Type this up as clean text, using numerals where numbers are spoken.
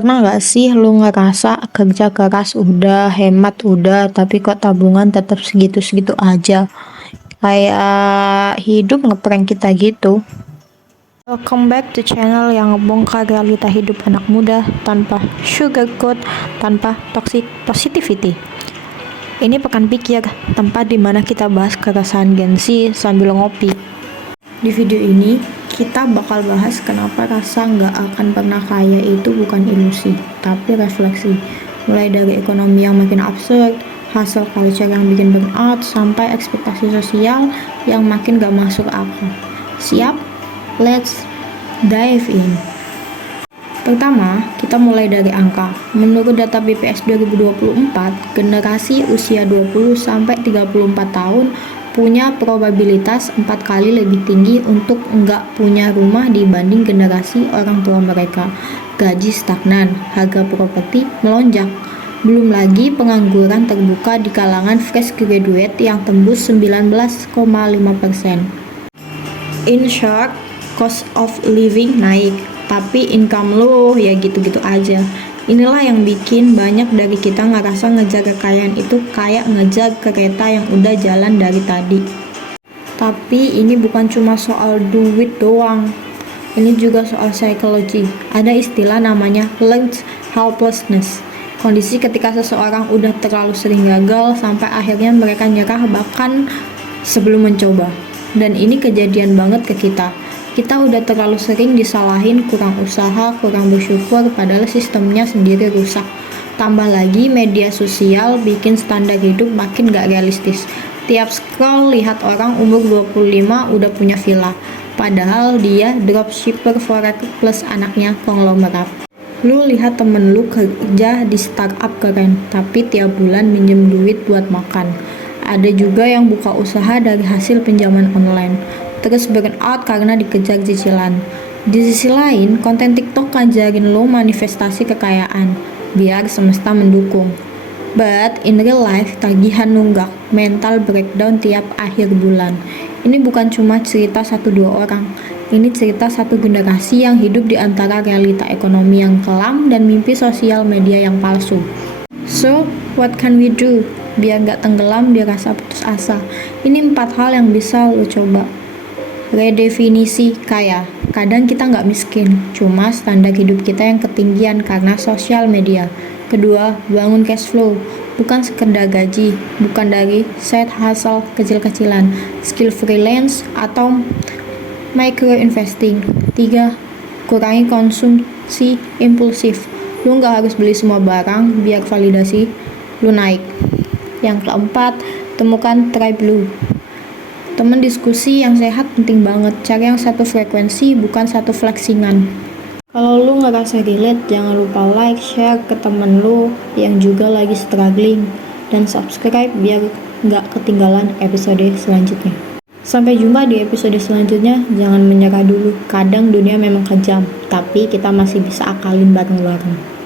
Pernah nggak sih lu ngerasa kerja keras udah, hemat udah, tapi kok tabungan tetap segitu-segitu aja? Kayak hidup ngeprank kita gitu. Welcome back to channel yang ngebongkar realita hidup anak muda tanpa sugarcoat, tanpa toxic positivity. Ini Pekan Pikir, tempat dimana kita bahas keresahan Gen Z sambil ngopi. Di video ini, kita bakal bahas kenapa rasa nggak akan pernah kaya itu bukan ilusi, tapi refleksi. Mulai dari ekonomi yang makin absurd, hustle culture yang bikin burnout, sampai ekspektasi sosial yang makin gak masuk akal. Siap? Let's dive in. Pertama, kita mulai dari angka. Menurut data BPS 2024, generasi usia 20-34 tahun punya probabilitas 4 kali lebih tinggi untuk nggak punya rumah dibanding generasi orang tua mereka. Gaji stagnan, harga properti melonjak. Belum lagi pengangguran terbuka di kalangan fresh graduate yang tembus 19,5%. In short, cost of living naik, tapi income lo ya gitu-gitu aja. Inilah yang bikin banyak dari kita ngerasa ngejar kekayaan itu kayak ngejar kereta yang udah jalan dari tadi. Tapi ini bukan cuma soal duit doang. Ini juga soal psikologi. Ada istilah namanya learned helplessness. Kondisi ketika seseorang udah terlalu sering gagal sampai akhirnya mereka nyerah bahkan sebelum mencoba. Dan ini kejadian banget ke kita. Kita udah terlalu sering disalahin kurang usaha, kurang bersyukur, padahal sistemnya sendiri rusak. Tambah lagi media sosial bikin standar hidup makin gak realistis. Tiap scroll lihat orang umur 25 udah punya villa, padahal dia dropshipper forex plus anaknya konglomerat. Lu lihat temen lu kerja di startup keren, tapi tiap bulan minjem duit buat makan. Ada juga yang buka usaha dari hasil pinjaman online, terus burn out karena dikejar cicilan. Di sisi lain, konten TikTok ngajarin lo manifestasi kekayaan, biar semesta mendukung. But in real life, tagihan nunggak, mental breakdown tiap akhir bulan. Ini bukan cuma cerita 1-2 orang, ini cerita satu generasi yang hidup di antara realita ekonomi yang kelam dan mimpi sosial media yang palsu. So, what can we do? Biar gak tenggelam di rasa putus asa. Ini 4 hal yang bisa lo coba. Redefinisi kaya. Kadang kita nggak miskin, cuma standar hidup kita yang ketinggian karena sosial media. Kedua, bangun cash flow. Bukan sekedar gaji, bukan dari side hustle kecil-kecilan, skill freelance, atau micro investing. 3, kurangi konsumsi impulsif. Lu nggak harus beli semua barang biar validasi lu naik. Yang keempat, temukan tribe lu. Temen diskusi yang sehat penting banget. Cari yang satu frekuensi, bukan satu flexingan. Kalau lu ngerasa relate, jangan lupa like, share ke temen lu yang juga lagi struggling, dan subscribe biar nggak ketinggalan episode selanjutnya. Sampai jumpa di episode selanjutnya. Jangan menyerah dulu. Kadang dunia memang kejam, tapi kita masih bisa akalin bareng-bareng.